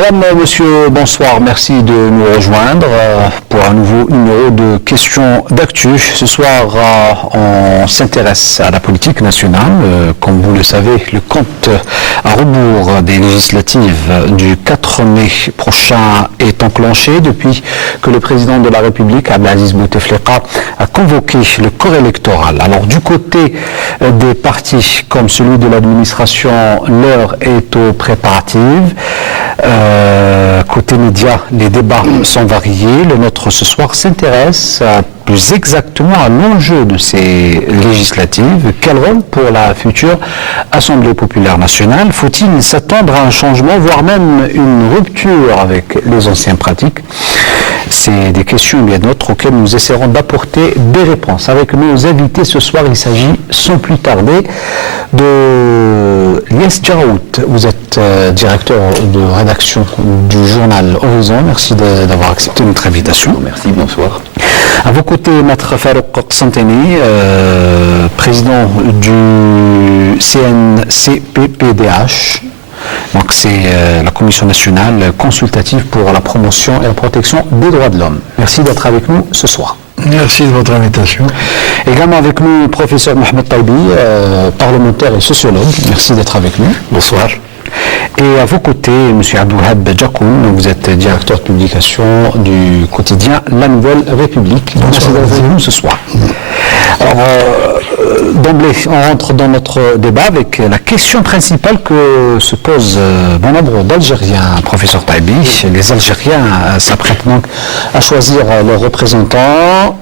Madame, monsieur, bonsoir. Merci de nous rejoindre pour un nouveau numéro de questions d'actu. Ce soir, on s'intéresse à la politique nationale. Comme vous le savez, le compte à rebours des législatives du 4 mai prochain est enclenché depuis que le président de la République, Abdelaziz Bouteflika, a convoqué le corps électoral. Alors, du côté des partis comme celui de l'administration, l'heure est aux préparatifs. Côté médias, les débats sont variés. Le nôtre ce soir s'intéresse plus exactement à l'enjeu de ces législatives. Quel rôle pour la future Assemblée populaire nationale? Faut-il s'attendre à un changement, voire même une rupture avec les anciennes pratiques? C'est des questions bien d'autres auxquelles nous essaierons d'apporter des réponses. Avec nos invités ce soir, il s'agit sans plus tarder de Lies Djarout. Vous êtes directeur de rédaction du journal Horizon. Merci d'avoir accepté notre invitation. Merci, bonsoir. À vos côtés, Maître Farouk Santeni, président du CNCPPDH. Donc c'est la Commission nationale consultative pour la promotion et la protection des droits de l'homme. Merci d'être avec nous ce soir. Merci de votre invitation. Également avec nous, le professeur Mohamed Taibi, parlementaire et sociologue. Merci d'être avec nous. Bonsoir. Et à vos côtés, M. Abdelwahab Djakoun, vous êtes directeur de publication du quotidien La Nouvelle République. Merci d'être avec nous ce soir. Alors, d'emblée, on rentre dans notre débat avec la question principale que se pose bon nombre d'Algériens, professeur Taibi. Les Algériens s'apprêtent donc à choisir leurs représentants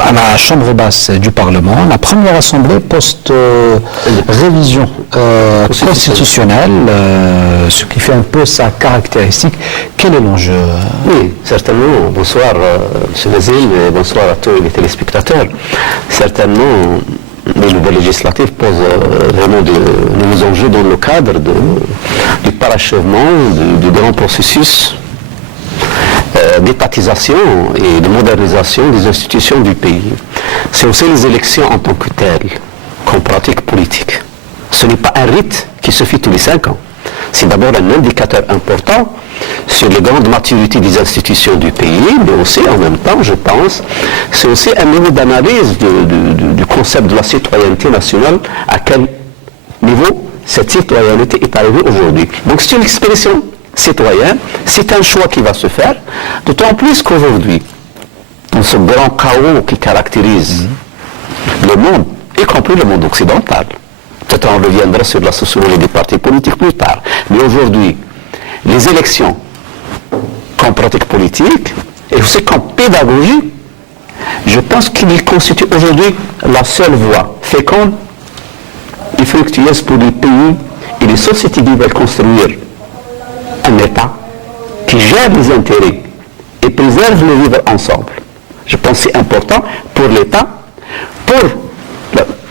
à la Chambre basse du Parlement, la première assemblée post-révision constitutionnelle, ce qui fait un peu sa caractéristique. Quel est l'enjeu? Oui, certainement. Bonsoir, M. Nazim, et bonsoir à tous les téléspectateurs. Certainement, les nouvelles législatives posent vraiment de nouveaux enjeux dans le cadre du parachèvement du grand processus d'étatisation et de modernisation des institutions du pays. C'est aussi les élections en tant que telles, comme pratique politique. Ce n'est pas un rite qui se fait tous les 5 ans. C'est d'abord un indicateur important sur les grandes maturités des institutions du pays, mais aussi en même temps, je pense, c'est aussi un niveau d'analyse du concept de la citoyenneté nationale, à quel niveau cette citoyenneté est arrivée aujourd'hui. Donc c'est une expression citoyenne, c'est un choix qui va se faire, d'autant plus qu'aujourd'hui, dans ce grand chaos qui caractérise le monde, y compris le monde occidental, peut-être on reviendra sur la sociologie des partis politiques plus tard, mais aujourd'hui, les élections comme pratique politique et aussi comme pédagogie, je pense qu'il constitue aujourd'hui la seule voie féconde et fructueuse pour les pays et les sociétés qui veulent construire un État qui gère les intérêts et préserve le vivre ensemble. Je pense que c'est important pour l'État, pour,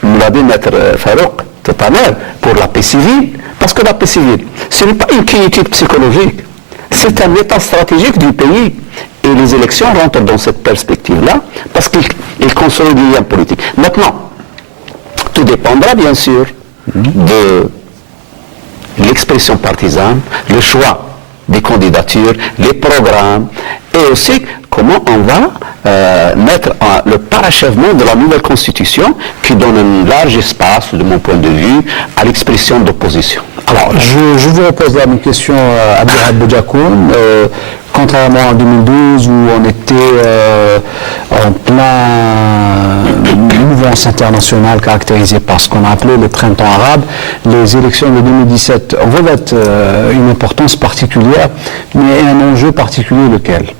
nous l'a dit Maître Farouk tout à l'heure, pour la paix civile, parce que la paix civile, ce n'est pas une quiétude psychologique, c'est un état stratégique du pays. Et les élections rentrent dans cette perspective-là, parce qu'ils consolident les liens politiques. Maintenant, tout dépendra bien sûr de l'expression partisane, le choix des candidatures, les programmes, et aussi comment on va mettre le parachèvement de la nouvelle constitution qui donne un large espace, de mon point de vue, à l'expression d'opposition. Alors, je vous repose la même question à Abdelwahab Djakoun. Contrairement en 2012 où on était en plein mouvance internationale caractérisée par ce qu'on a appelé le printemps arabe, les élections de 2017 revêtent une importance particulière, mais un enjeu particulier lequel?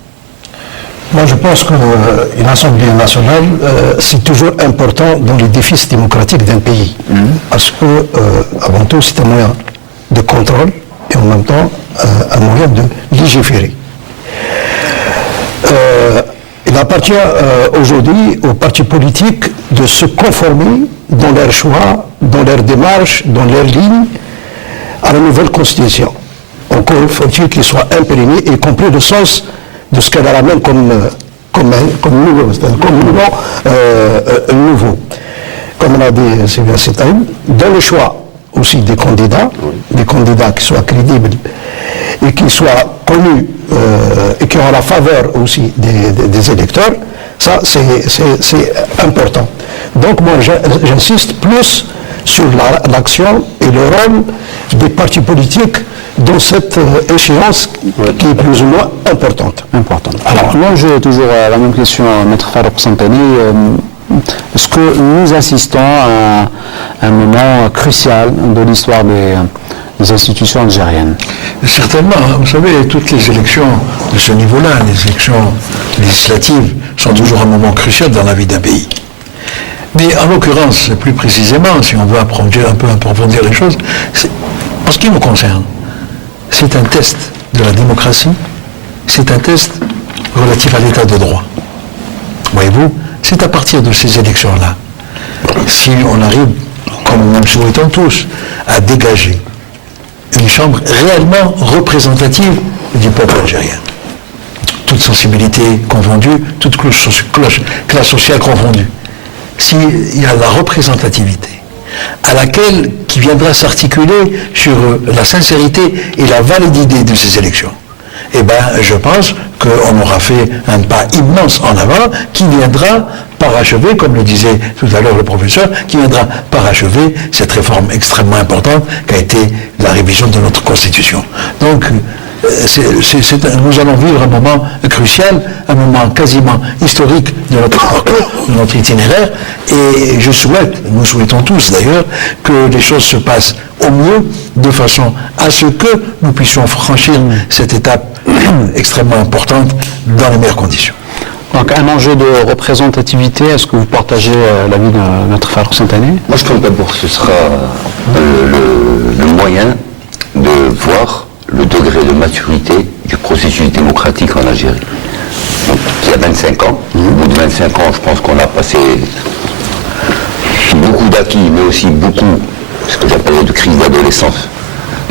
Moi, je pense qu'une Assemblée nationale, c'est toujours important dans les défis démocratiques d'un pays. Parce que, avant tout, c'est un moyen de contrôle et en même temps un moyen de légiférer. Il appartient aujourd'hui aux partis politiques de se conformer dans leurs choix, dans leurs démarches, dans leurs lignes à la nouvelle constitution. Encore faut-il qu'il soit imprégné et compris le sens de ce qu'elle ramène comme nouveau. Comme on a dit Sylvia Setaïm, dans le choix aussi des candidats qui soient crédibles et qui soit connu et qui aura la faveur aussi des électeurs, ça c'est important. Donc moi j'insiste plus sur l'action et le rôle des partis politiques dans cette échéance qui est plus ou moins importante. Alors, moi, j'ai toujours la même question, Maître Farouk Santani. Est-ce que nous assistons à un moment crucial de l'histoire des institutions algériennes? Certainement. Vous savez, toutes les élections de ce niveau-là, les élections législatives, sont toujours un moment crucial dans la vie d'un pays. Mais en l'occurrence, plus précisément, si on veut un peu approfondir les choses, en ce qui nous concerne, c'est un test de la démocratie, c'est un test relatif à l'état de droit. Voyez-vous, c'est à partir de ces élections-là, si on arrive, comme nous le souhaitons tous, à dégager une chambre réellement représentative du peuple algérien. Toute sensibilité confondue, toute classe sociale confondue. S'il y a la représentativité, qui viendra s'articuler sur la sincérité et la validité de ces élections, eh bien, je pense qu'on aura fait un pas immense en avant qui viendra parachever, comme le disait tout à l'heure le professeur, qui viendra parachever cette réforme extrêmement importante qu'a été la révision de notre Constitution. Donc, nous allons vivre un moment crucial, un moment quasiment historique de notre parcours, de notre itinéraire, et nous souhaitons tous d'ailleurs, que les choses se passent au mieux, de façon à ce que nous puissions franchir cette étape extrêmement importante dans les meilleures conditions. Donc un enjeu de représentativité, est-ce que vous partagez l'avis de Maître Farouk Santani? Moi je pense d'abord que ce sera le moyen de voir le degré de maturité du processus démocratique en Algérie. Donc, il y a 25 ans, au bout de 25 ans, je pense qu'on a passé beaucoup d'acquis, mais aussi beaucoup, ce que j'appelle de crise d'adolescence,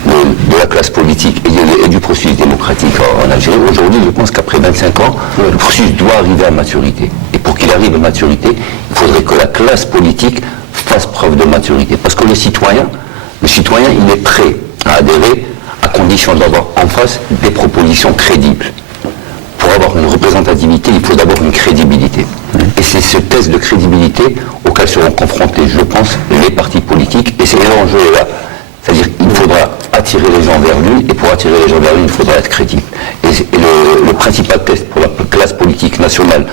de la classe politique et du processus démocratique en Algérie. Aujourd'hui, je pense qu'après 25 ans, le processus doit arriver à maturité. Et pour qu'il arrive à maturité, il faudrait que la classe politique fasse preuve de maturité. Parce que le citoyen, il est prêt à adhérer à condition d'avoir en face des propositions crédibles. Pour avoir une représentativité, il faut d'abord une crédibilité. Et c'est ce test de crédibilité auquel seront confrontés, je pense, les partis politiques. Et c'est l'enjeu là. C'est-à-dire qu'il faudra attirer les gens vers lui, et pour attirer les gens vers lui, il faudra être crédible. Et le principal test pour la classe politique nationale,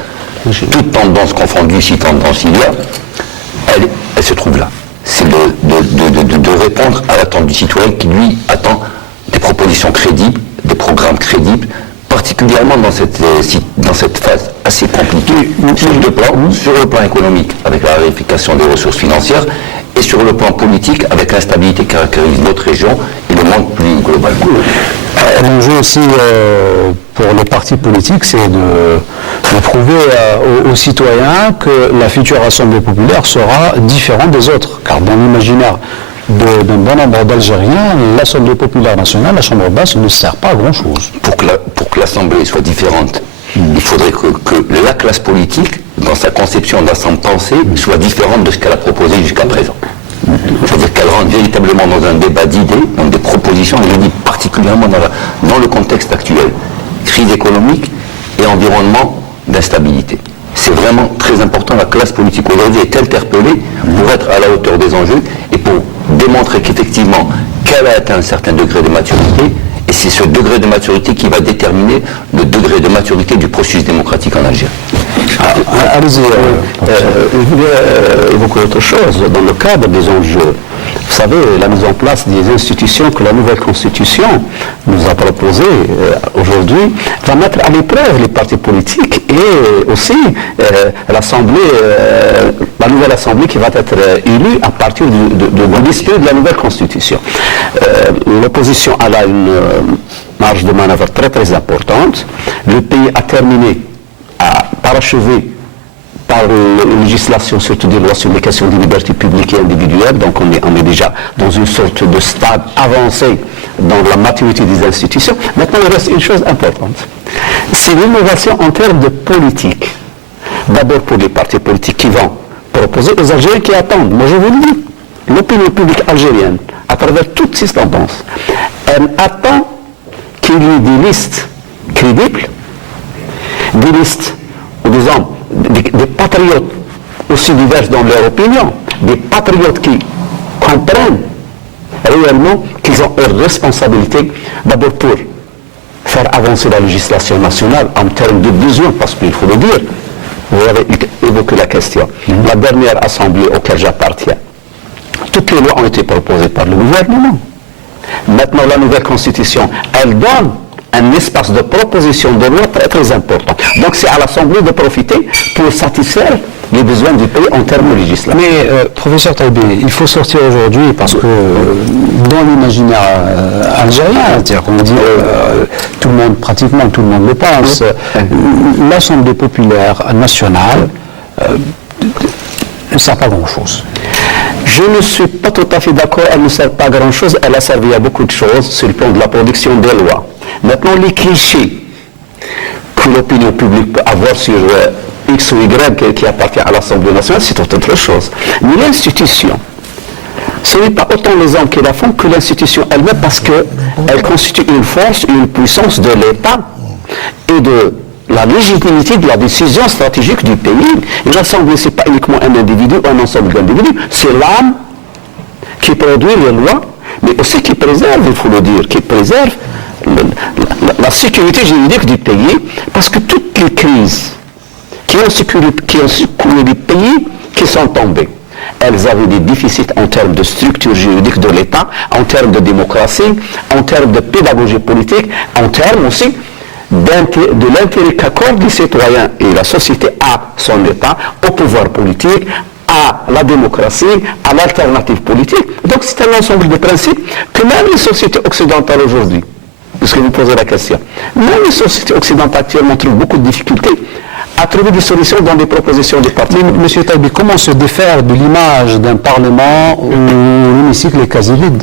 toute tendance confondue, si tendance il y a, elle se trouve là. C'est de répondre à l'attente du citoyen qui, lui, attend des propositions crédibles, des programmes crédibles, particulièrement dans cette phase assez compliquée sur le plan économique, avec la raréfaction des ressources financières, et sur le plan politique, avec l'instabilité qui caractérise notre région et le monde plus globalement. L'enjeu aussi pour les partis politiques, c'est de prouver aux citoyens que la future Assemblée populaire sera différente des autres, car dans l'imaginaire d'un bon nombre d'Algériens, l'Assemblée populaire nationale, la Chambre basse, ne sert pas à grand-chose. Pour que l'Assemblée soit différente, il faudrait que la classe politique, dans sa conception, dans sa pensée, soit différente de ce qu'elle a proposé jusqu'à présent. C'est-à-dire qu'elle rentre véritablement dans un débat d'idées, dans des propositions, et je dis particulièrement dans le contexte actuel, crise économique et environnement d'instabilité. C'est vraiment très important. La classe politique aujourd'hui est interpellée pour être à la hauteur des enjeux et pour démontrer qu'effectivement, qu'elle a atteint un certain degré de maturité, et c'est ce degré de maturité qui va déterminer le degré de maturité du processus démocratique en Algérie. Allez-y. Je voulais évoquer autre chose. Dans le cadre des enjeux, vous savez, la mise en place des institutions que la nouvelle Constitution nous a proposées aujourd'hui va mettre à l'épreuve les partis politiques et aussi la nouvelle Assemblée qui va être élue à partir de l'esprit de la nouvelle Constitution. L'opposition a là une marge de manœuvre très très importante. Le pays a terminé, a parachevé par la législation, surtout des lois sur les questions des libertés publiques et individuelles, donc on est déjà dans une sorte de stade avancé dans la maturité des institutions. Maintenant, il reste une chose importante, c'est l'innovation en termes de politique. D'abord pour les partis politiques qui vont proposer aux Algériens qui attendent. Moi je vous le dis, l'opinion publique algérienne, à travers toutes ces tendances, elle attend qu'il y ait des listes crédibles, des listes, ou disons, des patriotes aussi divers dans leur opinion, des patriotes qui comprennent réellement qu'ils ont une responsabilité d'abord pour faire avancer la législation nationale en termes de besoins, parce qu'il faut le dire, vous avez évoqué la question. La dernière assemblée auquel j'appartiens, toutes les lois ont été proposées par le gouvernement. Maintenant, la nouvelle constitution, elle donne un espace de proposition de loi très très important. Donc c'est à l'Assemblée de profiter pour satisfaire les besoins du pays en termes législatifs. Mais professeur Taïbé, il faut sortir aujourd'hui parce que dans l'imaginaire algérien, c'est-à-dire qu'on dit tout le monde, pratiquement tout le monde le pense, l'Assemblée populaire nationale ne sert pas grand-chose. Je ne suis pas tout à fait d'accord, elle ne sert pas à grand-chose, elle a servi à beaucoup de choses sur le plan de la production des lois. Maintenant, les clichés que l'opinion publique peut avoir sur X ou Y qui appartient à l'Assemblée nationale, c'est autre chose. Mais l'institution, ce n'est pas autant les hommes qui la font que l'institution elle-même, parce qu'elle constitue une force, une puissance de l'État et de la légitimité de la décision stratégique du pays. Et l'Assemblée, ce n'est pas uniquement un individu ou un ensemble d'individus, c'est l'âme qui produit les lois, mais aussi qui préserve, il faut le dire, qui préserve la sécurité juridique du pays, parce que toutes les crises qui ont secoué les pays qui sont tombés, elles avaient des déficits en termes de structure juridique de l'État, en termes de démocratie, en termes de pédagogie politique, en termes aussi de l'intérêt qu'accordent les citoyens et la société à son État, au pouvoir politique, à la démocratie, à l'alternative politique. Donc c'est un ensemble de principes que même les sociétés occidentales aujourd'hui, puisque vous posez la question, même les sociétés occidentales actuellement trouvent beaucoup de difficultés à trouver des solutions dans des propositions des partis. Monsieur Taïbi, comment se défaire de l'image d'un Parlement où l'hémicycle est quasi vide?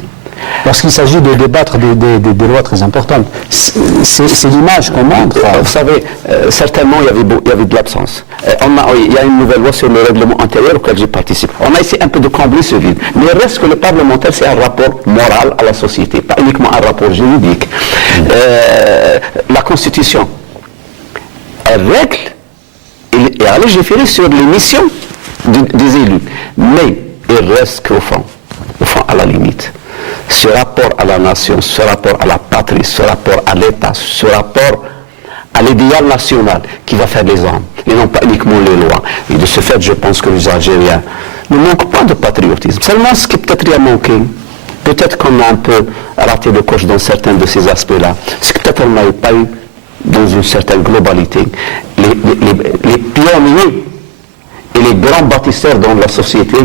Lorsqu'il s'agit de débattre des lois très importantes, c'est l'image qu'on montre. Vous savez, certainement il y avait de l'absence. Il y a une nouvelle loi sur le règlement intérieur auquel je participe. On a essayé un peu de combler ce vide. Mais il reste que le parlementaire, c'est un rapport moral à la société, pas uniquement un rapport juridique. La Constitution, elle règle et elle a légiféré sur les missions des élus. Mais il reste qu'au fond, à la limite, ce rapport à la nation, ce rapport à la patrie, ce rapport à l'État, ce rapport à l'idéal national qui va faire les hommes, et non pas uniquement les lois. Et de ce fait, je pense que les Algériens ne manquent pas de patriotisme. Seulement, ce qui peut-être y a manqué, peut-être qu'on a un peu raté le coche dans certains de ces aspects-là, c'est que peut-être on n'avait pas eu, dans une certaine globalité, les pionniers et les grands bâtisseurs dans la société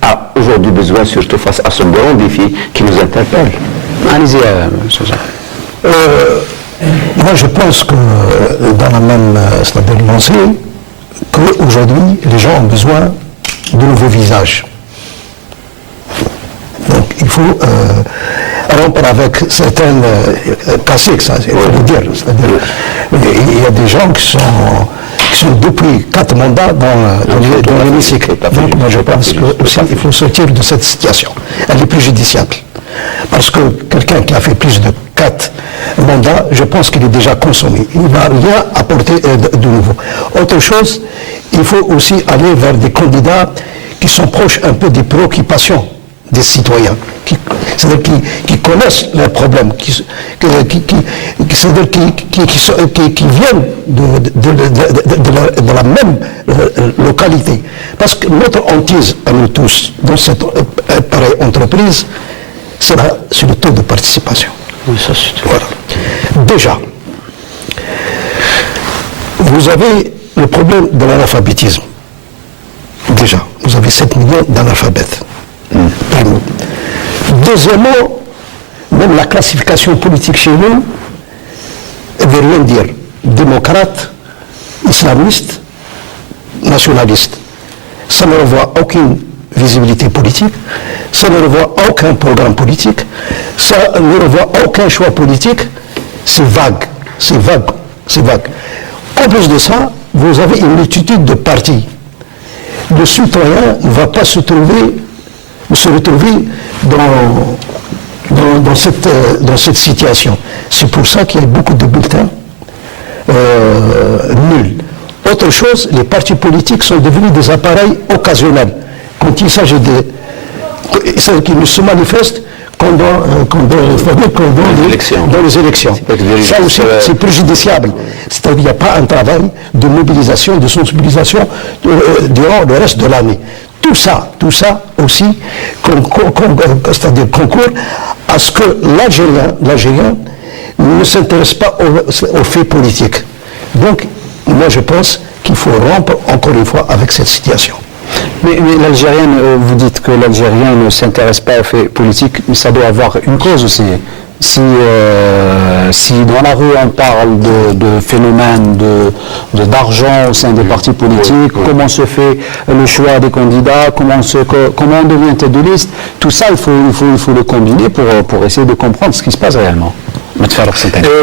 a aujourd'hui besoin, surtout face à ce grand défi qui nous interpelle. Allez-y, monsieur Jean. Moi, je pense que dans la même lancée, qu'aujourd'hui, les gens ont besoin de nouveaux visages. Donc, il faut rompre avec certaines classiques, ça, il faut le dire. C'est-à-dire, il y a des gens qui sont depuis 4 mandats dans l'hémicycle. Donc, moi, je pense qu'il faut sortir de cette situation. Elle est préjudiciable. Parce que quelqu'un qui a fait plus de 4 mandats, je pense qu'il est déjà consommé. Il ne va rien apporter de nouveau. Autre chose, il faut aussi aller vers des candidats qui sont proches un peu des préoccupations des citoyens, c'est-à-dire qui connaissent leurs problèmes, qui viennent de la même localité. Parce que notre hantise à nous tous, dans cette pareille entreprise, c'est le taux de participation. Oui, ça, voilà. Déjà, vous avez le problème de l'analphabétisme. Déjà, vous avez 7 millions d'analphabètes. Primo. Deuxièmement, même la classification politique chez nous ne veut rien dire. Démocrate, islamiste, nationaliste. Ça ne revoit aucune visibilité politique, ça ne revoit aucun programme politique, ça ne revoit aucun choix politique. C'est vague, c'est vague, c'est vague. En plus de ça, vous avez une multitude de partis. Le citoyen ne va pas se retrouver dans dans cette situation. C'est pour ça qu'il y a beaucoup de bulletins nuls. Autre chose, les partis politiques sont devenus des appareils occasionnels. Quand il s'agit qui ne se manifestent dans les élections. Ça aussi, c'est préjudiciable. C'est-à-dire qu'il n'y a pas un travail de mobilisation, de sensibilisation durant le reste de l'année. Tout ça aussi c'est-à-dire concourt à ce que l'Algérien ne s'intéresse pas aux faits politiques. Donc, moi je pense qu'il faut rompre encore une fois avec cette situation. Mais l'Algérien, vous dites que l'Algérien ne s'intéresse pas aux faits politiques, mais ça doit avoir une cause aussi. Si dans la rue on parle de phénomènes d'argent au sein des partis politiques, comment se fait le choix des candidats, comment on devient tête de liste, tout ça il faut le combiner pour essayer de comprendre ce qui se passe réellement. Et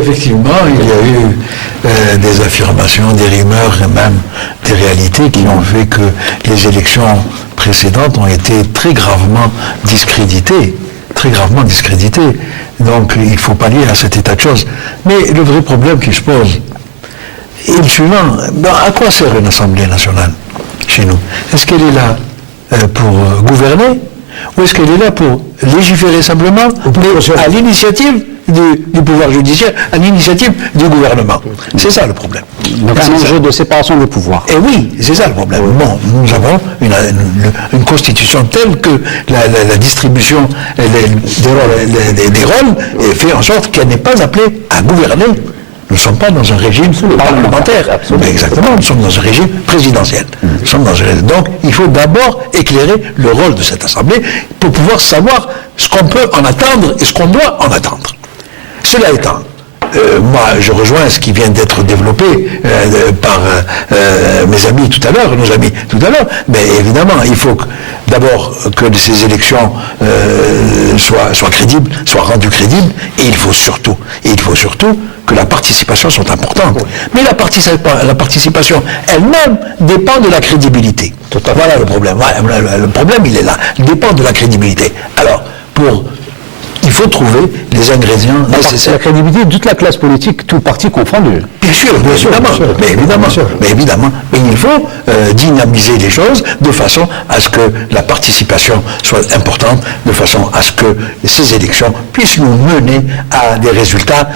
effectivement, il y a eu des affirmations, des rumeurs et même des réalités qui ont fait que les élections précédentes ont été très gravement discréditées. Donc il faut pallier à cet état de choses. Mais le vrai problème qui se pose est le suivant. À quoi sert une Assemblée nationale chez nous? Est-ce qu'elle est là pour gouverner ou est-ce qu'elle est là pour légiférer simplement à l'initiative du pouvoir judiciaire, à l'initiative du gouvernement? C'est ça le problème. Donc un enjeu de séparation des pouvoirs. Et oui, c'est ça le problème. Bon, nous avons une constitution telle que la distribution des rôles fait en sorte qu'elle n'est pas appelée à gouverner. Nous ne sommes pas dans un régime parlementaire. Exactement, nous sommes dans un régime présidentiel. Donc, il faut d'abord éclairer le rôle de cette Assemblée pour pouvoir savoir ce qu'on peut en attendre et ce qu'on doit en attendre. Cela étant, moi, je rejoins ce qui vient d'être développé par mes amis tout à l'heure, nos amis tout à l'heure, mais évidemment, il faut d'abord que ces élections soient crédibles, soient rendues crédibles, et il faut surtout que la participation soit importante. Mais la participation elle-même dépend de la crédibilité. Voilà le problème. Le problème, il est là. Il dépend de la crédibilité. Alors, il faut trouver les ingrédients nécessaires. La crédibilité de toute la classe politique, tout parti confondu. Bien sûr, évidemment. Mais il faut dynamiser les choses de façon à ce que la participation soit importante, de façon à ce que ces élections puissent nous mener à des résultats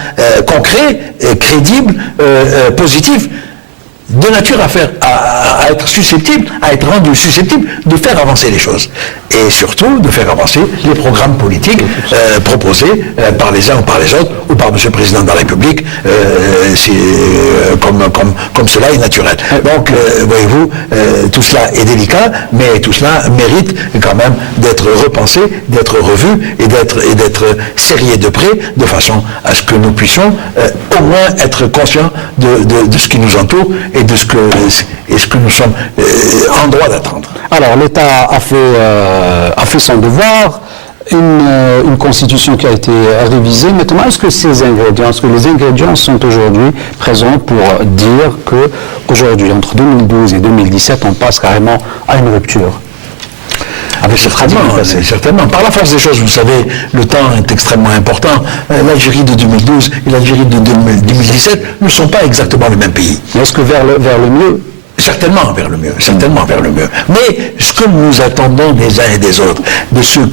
concrets, crédibles, positifs, de nature à être rendu susceptible de faire avancer les choses. Et surtout, de faire avancer les programmes politiques proposés par les uns ou par les autres, ou par M. le Président de la République, comme cela est naturel. Donc, voyez-vous, tout cela est délicat, mais tout cela mérite quand même d'être repensé, d'être revu et d'être serré de près, de façon à ce que nous puissions au moins être conscients de ce qui nous entoure et de ce que nous sommes en droit d'attendre. Alors l'État a fait son devoir, une constitution qui a été révisée. Maintenant, est-ce que les ingrédients sont aujourd'hui présents pour dire qu'aujourd'hui, entre 2012 et 2017, on passe carrément à une rupture? Certainement. Par la force des choses, vous savez, le temps est extrêmement important. L'Algérie de 2012 et l'Algérie de 2017 ne sont pas exactement le même pays. Est-ce que vers le mieux? Certainement vers le mieux. Mais ce que nous attendons des uns et des autres, de ceux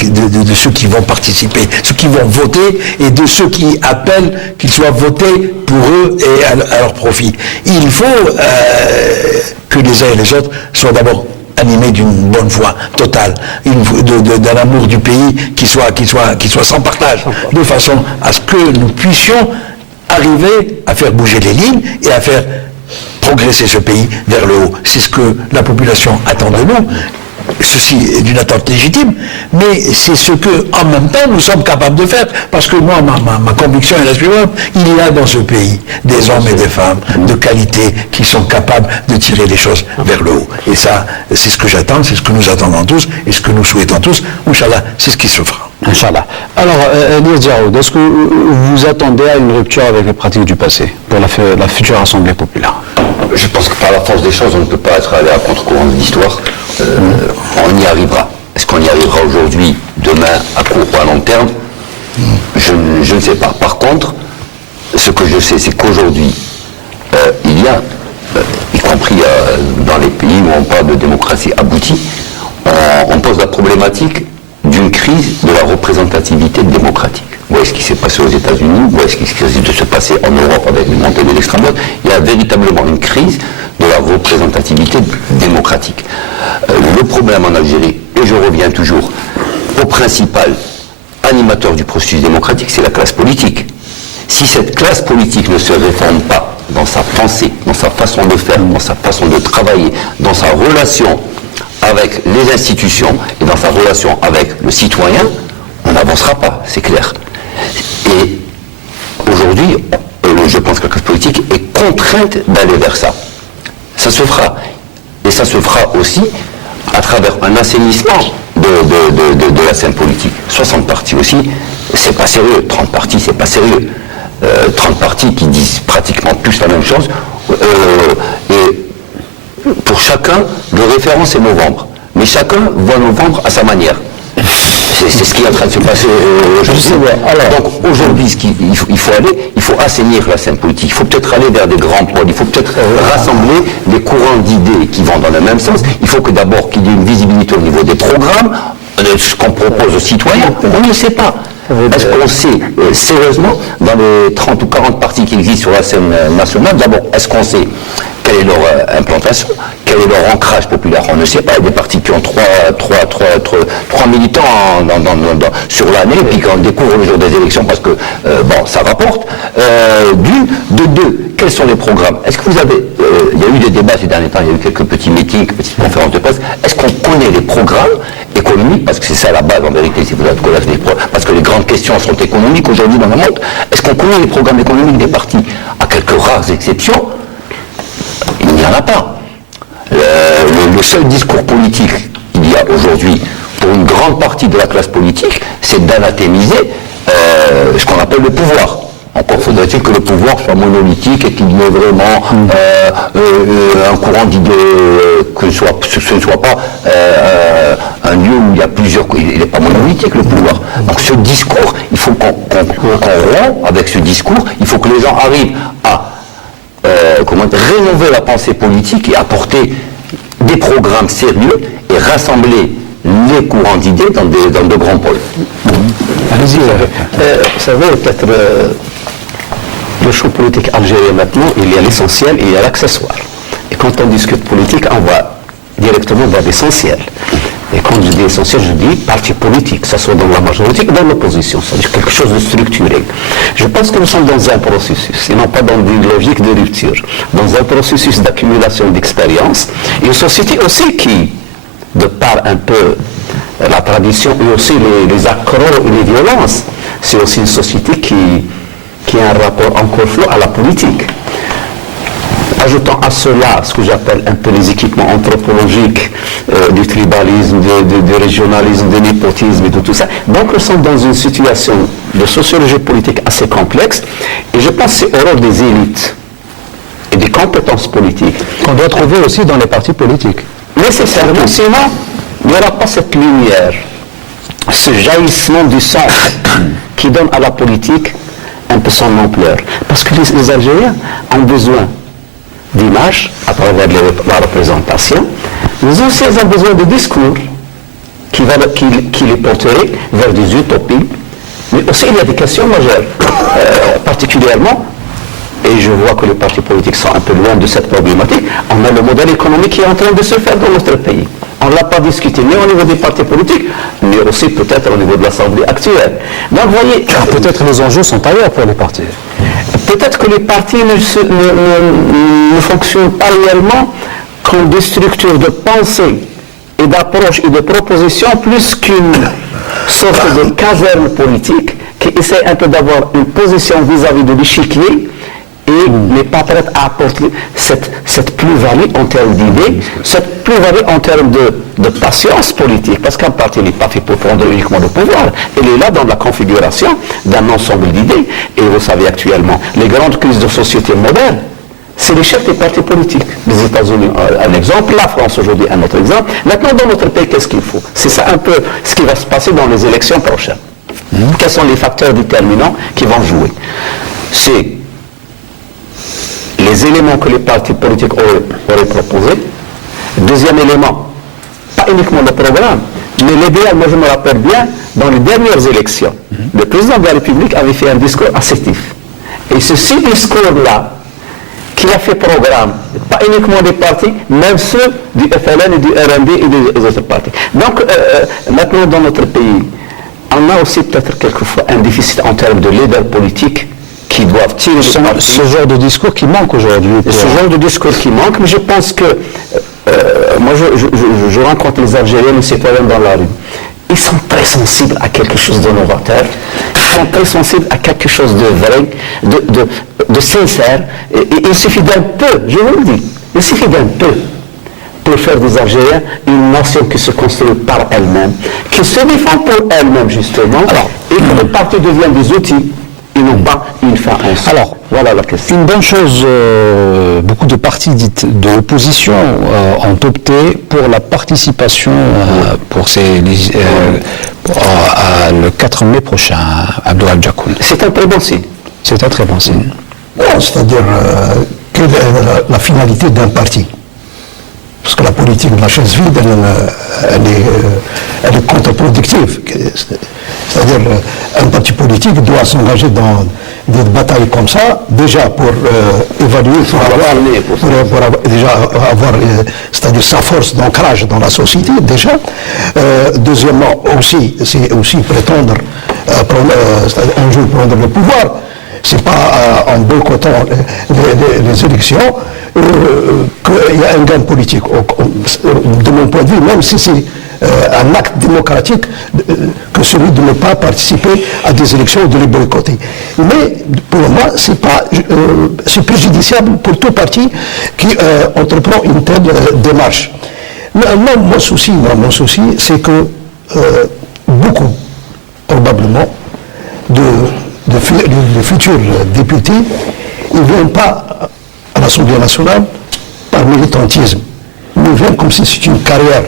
qui vont participer, ceux qui vont voter et de ceux qui appellent qu'ils soient votés pour eux et à leur profit, il faut que les uns et les autres soient d'abord animés d'une bonne foi totale, d'un amour du pays qui soit sans partage, de façon à ce que nous puissions arriver à faire bouger les lignes et à faire progresser ce pays vers le haut. C'est ce que la population attend de nous. Ceci est d'une attente légitime, mais c'est ce que, en même temps, nous sommes capables de faire. Parce que moi, ma conviction est la suivante: il y a dans ce pays des hommes et des femmes de qualité qui sont capables de tirer les choses vers le haut. Et ça, c'est ce que j'attends, c'est ce que nous attendons tous, et ce que nous souhaitons tous. Inch'Allah, c'est ce qui se fera. Inch'Allah. Alors, Elias Djaroud, est-ce que vous attendez à une rupture avec les pratiques du passé pour la future Assemblée populaire? Je pense que par la force des choses, on ne peut pas être allé à contre-courant de l'histoire. On y arrivera. Est-ce qu'on y arrivera aujourd'hui, demain, à court ou à long terme? Je ne sais pas. Par contre, ce que je sais, c'est qu'aujourd'hui, il y a, y compris dans les pays où on parle de démocratie aboutie, on pose la problématique d'une crise de la représentativité démocratique. Vous voyez ce qui s'est passé aux États-Unis, vous voyez ce qui risque de se passer en Europe avec les montées de l'extrême droite. Il y a véritablement une crise de la représentativité démocratique. Le problème en Algérie, et je reviens toujours au principal animateur du processus démocratique, c'est la classe politique. Si cette classe politique ne se réforme pas dans sa pensée, dans sa façon de faire, dans sa façon de travailler, dans sa relation avec les institutions et dans sa relation avec le citoyen, on n'avancera pas, c'est clair. Et aujourd'hui, je pense que la classe politique est contrainte d'aller vers ça. Ça se fera. Et ça se fera aussi à travers un assainissement de la scène politique. 60 partis aussi, c'est pas sérieux. 30 partis, c'est pas sérieux. 30 partis qui disent pratiquement tous la même chose. Et pour chacun, le référent c'est novembre. Mais chacun voit novembre à sa manière. C'est ce qui est en train de se passer aujourd'hui. Donc aujourd'hui, il faut assainir la scène politique. Il faut peut-être aller vers des grands pôles. Il faut peut-être rassembler des courants d'idées qui vont dans le même sens. Il faut que d'abord qu'il y ait une visibilité au niveau des programmes, de ce qu'on propose aux citoyens. On ne sait pas. Est-ce qu'on sait sérieusement, dans les 30 ou 40 partis qui existent sur la scène nationale, d'abord, est-ce qu'on sait quelle est leur implantation, quel est leur ancrage populaire? On ne sait pas. Il y a des partis qui ont 3 militants sur l'année, et puis quand on découvre le jour des élections, parce que, ça rapporte. De deux, quels sont les programmes? Est-ce que vous avez... il y a eu des débats ces derniers temps, il y a eu quelques petits meetings, petites conférences de presse. Est-ce qu'on connaît les programmes économiques? Parce que c'est ça la base, en vérité, si vous avez connaître les programmes. Parce que les grandes questions sont économiques aujourd'hui dans le monde. Est-ce qu'on connaît les programmes économiques des partis? À quelques rares exceptions, il n'y en a pas. Le seul discours politique qu'il y a aujourd'hui pour une grande partie de la classe politique, c'est d'anathémiser ce qu'on appelle le pouvoir. Encore faudrait-il que le pouvoir soit monolithique et qu'il y ait vraiment un courant d'idées, que ce ne soit pas un lieu où il y a plusieurs... Il n'est pas monolithique, le pouvoir. Donc ce discours, il faut qu'on rompt avec ce discours, il faut que les gens arrivent à rénover la pensée politique et apporter des programmes sérieux et rassembler les courants d'idées dans de grands pôles. Allez-y, vous savez, peut-être le champ politique algérien maintenant, il y a l'essentiel et il y a l'accessoire. Et quand on discute politique, on va directement vers l'essentiel. Et quand je dis essentiel, je dis parti politique, que ce soit dans la majorité ou dans l'opposition, c'est-à-dire quelque chose de structuré. Je pense que nous sommes dans un processus, et non pas dans une logique de rupture, dans un processus d'accumulation d'expérience, et une société aussi qui, de par un peu la tradition et aussi les accros et les violences, c'est aussi une société qui a un rapport encore flou à la politique. Ajoutant à cela ce que j'appelle un peu les équipements anthropologiques du tribalisme, du régionalisme, du népotisme et de tout ça. Donc nous sommes dans une situation de sociologie politique assez complexe et je pense que c'est au rôle des élites et des compétences politiques qu'on doit trouver aussi dans les partis politiques. Nécessairement, sinon il n'y aura pas cette lumière, ce jaillissement du centre qui donne à la politique un peu son ampleur. Parce que les Algériens ont besoin d'image à travers la représentation, mais aussi ils ont besoin de discours qui les porteraient vers des utopies, mais aussi il y a des questions majeures, particulièrement, et je vois que les partis politiques sont un peu loin de cette problématique, on a le modèle économique qui est en train de se faire dans notre pays. On ne l'a pas discuté ni au niveau des partis politiques, mais aussi peut-être au niveau de l'Assemblée actuelle. Donc vous voyez... Peut-être les enjeux sont ailleurs pour les partis. Peut-être que les partis ne fonctionnent pas réellement comme des structures de pensée et d'approche et de proposition plus qu'une sorte de caserne politique qui essaie un peu d'avoir une position vis-à-vis de l'échiquier et n'est pas prête à apporter cette plus-value en termes d'idées, cette plus-value en termes de patience politique, parce qu'un parti n'est pas fait pour prendre uniquement le pouvoir, il est là dans la configuration d'un ensemble d'idées, et vous savez actuellement, les grandes crises de société moderne, c'est les chefs des partis politiques. Les États-Unis, un exemple, la France aujourd'hui, un autre exemple. Maintenant, dans notre pays, qu'est-ce qu'il faut? C'est ça un peu ce qui va se passer dans les élections prochaines. Quels sont les facteurs déterminants qui vont jouer? C'est les éléments que les partis politiques auraient proposés. Deuxième élément, pas uniquement le programme, mais l'idéal. Moi je me rappelle bien, dans les dernières élections, le président de la République avait fait un discours assertif. Et ce discours-là, qui a fait programme, pas uniquement des partis, même ceux du FLN et du RND et des autres partis. Donc maintenant dans notre pays, on a aussi peut-être quelquefois un déficit en termes de leaders politiques qui doivent tirer ce genre de discours qui manque aujourd'hui. Ce genre de discours qui manque, mais je pense que moi je rencontre les Algériens, les citoyens dans la rue. Ils sont très sensibles à quelque chose de novateur, ils sont très sensibles à quelque chose de vrai, de sincère. Et il suffit d'un peu, je vous le dis, il suffit d'un peu pour faire des Algériens une nation qui se construit par elle-même, qui se défend pour elle-même justement, et que les partis deviennent des outils. Ils n'ont pas une fin en soi. Alors, voilà la question. Une bonne chose, beaucoup de partis dites de l'opposition ont opté pour la participation pour le 4 mai prochain, Abdoulaye Djakoul. C'est un très bon signe. C'est un très bon signe. Non, c'est-à-dire quelle est la finalité d'un parti? Parce que la politique de la chaise vide, elle est contre-productive. C'est-à-dire un parti politique doit s'engager dans des batailles comme ça, déjà pour évaluer, pour avoir c'est-à-dire sa force d'ancrage dans la société, déjà. Deuxièmement, c'est aussi prétendre un jour prendre le pouvoir. C'est pas en boycottant les élections qu'il y a un gain politique. De mon point de vue, même si c'est un acte démocratique que celui de ne pas participer à des élections ou de les boycotter. Mais pour moi, c'est préjudiciable pour tout parti qui entreprend une telle démarche. Mon souci, c'est que beaucoup, probablement, de futurs députés, ils ne viennent pas à l'Assemblée nationale par militantisme. Ils viennent comme si c'était une carrière.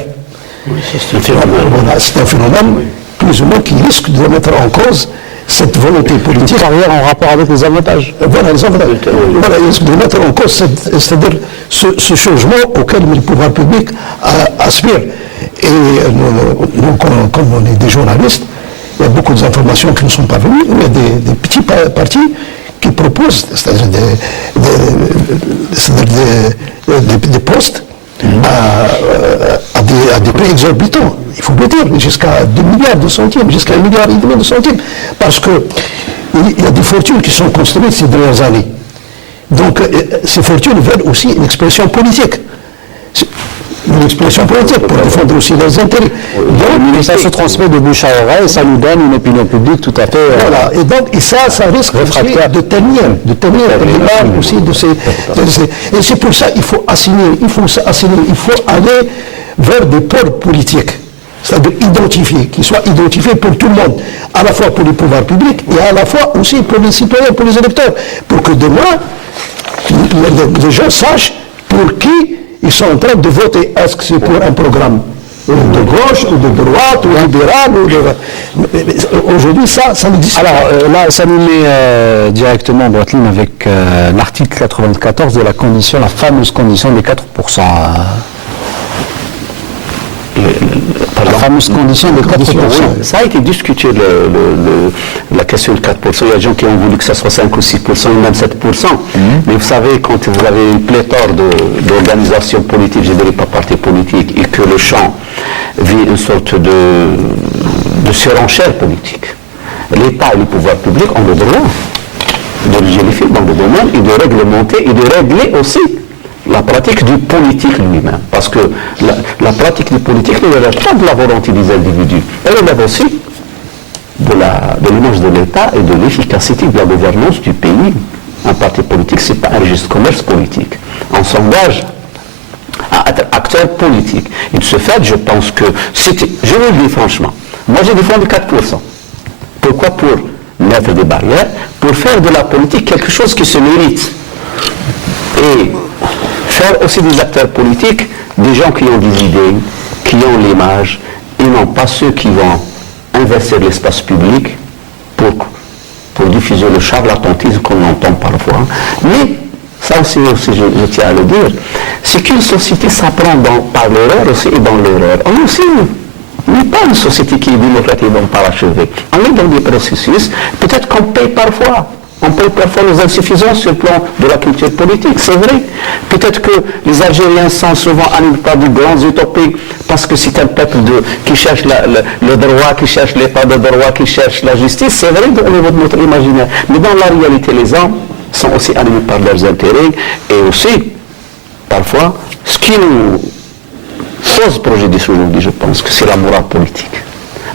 Oui, c'est un phénomène. Voilà, c'est un phénomène plus ou moins qui risque de remettre en cause cette volonté politique. Une carrière en rapport avec les avantages. Voilà, les avantages. Voilà, il risque de remettre en cause c'est-à-dire ce changement auquel le pouvoir public aspire. Et nous, comme on est des journalistes, il y a beaucoup d'informations qui ne sont pas venues. Il y a des petits partis qui proposent c'est-à-dire des postes à des prix exorbitants. Il faut le dire, jusqu'à 2 milliards de centimes, jusqu'à 1,5 milliard de centimes. Parce qu'il y a des fortunes qui sont construites ces dernières années. Donc ces fortunes veulent aussi une expression politique. Une expression politique pour défendre aussi leurs intérêts. Donc, ça se transmet de bouche à oreille, ça nous donne une opinion publique tout à fait... Voilà, et ça risque de tenir l'image aussi de ces... Et c'est pour ça qu'il faut assigner, il faut aller vers des pôles politiques, c'est-à-dire identifiés, qui soient identifiés pour tout le monde, à la fois pour les pouvoirs publics et à la fois aussi pour les citoyens, pour les électeurs, pour que demain, les gens sachent pour qui ils sont en train de voter. Est-ce que c'est pour un programme de gauche ou de droite ou libéral aujourd'hui ça n'existe pas. Alors là, ça nous met directement en droite ligne avec l'article 94 de la fameuse condition des 4%. La fameuse condition de 4%. Oui, ça a été discuté, la question de 4%. Il y a des gens qui ont voulu que ça soit 5 ou 6%, ou même 7%. Mais vous savez, quand vous avez une pléthore d'organisations politiques, je ne dirais pas partis politiques, et que le champ vit une sorte de surenchère politique, l'État et le pouvoir public ont le droit de légiférer dans le domaine et de réglementer et de régler aussi la pratique du politique lui-même. Parce que la pratique du politique ne relève pas de la volonté des individus. Elle relève aussi de l'image de l'État et de l'efficacité de la gouvernance du pays. Un parti politique, ce n'est pas un registre de commerce politique. On s'engage à être acteur politique. Et de ce fait, je pense que je vous le dis franchement, moi j'ai défendu 4%. Pourquoi? Pour mettre des barrières, pour faire de la politique quelque chose qui se mérite. Et faire aussi des acteurs politiques, des gens qui ont des idées, qui ont l'image, et non pas ceux qui vont investir l'espace public pour diffuser le charlatanisme qu'on entend parfois. Mais, ça aussi je tiens à le dire, c'est qu'une société s'apprend par l'erreur aussi et dans l'erreur. On aussi n'est pas une société qui est démocratique donc parachevée. On est dans des processus, peut-être qu'on paye parfois. On paye parfois nos insuffisances sur le plan de la culture politique, c'est vrai. Peut-être que les Algériens sont souvent animés par de grandes utopies parce que c'est un peuple qui cherche le droit, qui cherche l'état de droit, qui cherche la justice. C'est vrai au niveau de notre imaginaire. Mais dans la réalité, les hommes sont aussi animés par leurs intérêts et aussi, parfois, ce qui nous pose préjudice aujourd'hui, je pense que c'est la morale politique.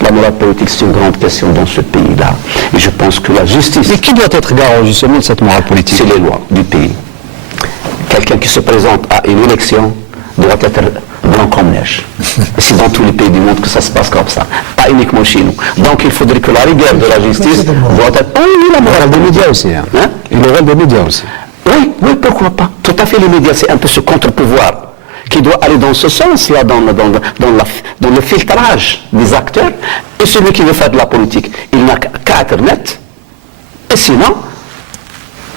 La morale politique, c'est une grande question dans ce pays-là. Et je pense que la justice... Mais qui doit être garant justement de cette morale politique? C'est les lois du pays. Quelqu'un qui se présente à une élection doit être blanc comme neige. C'est dans tous les pays du monde que ça se passe comme ça. Pas uniquement chez nous. Donc il faudrait que la rigueur de la justice doit être... Oui, la morale des médias aussi. Hein. Et le rôle des médias aussi. Oui, pourquoi pas. Tout à fait, les médias, c'est un peu ce contre-pouvoir qui doit aller dans ce sens-là, dans le filtrage des acteurs. Et celui qui veut faire de la politique, il n'a qu'à être net. Et sinon,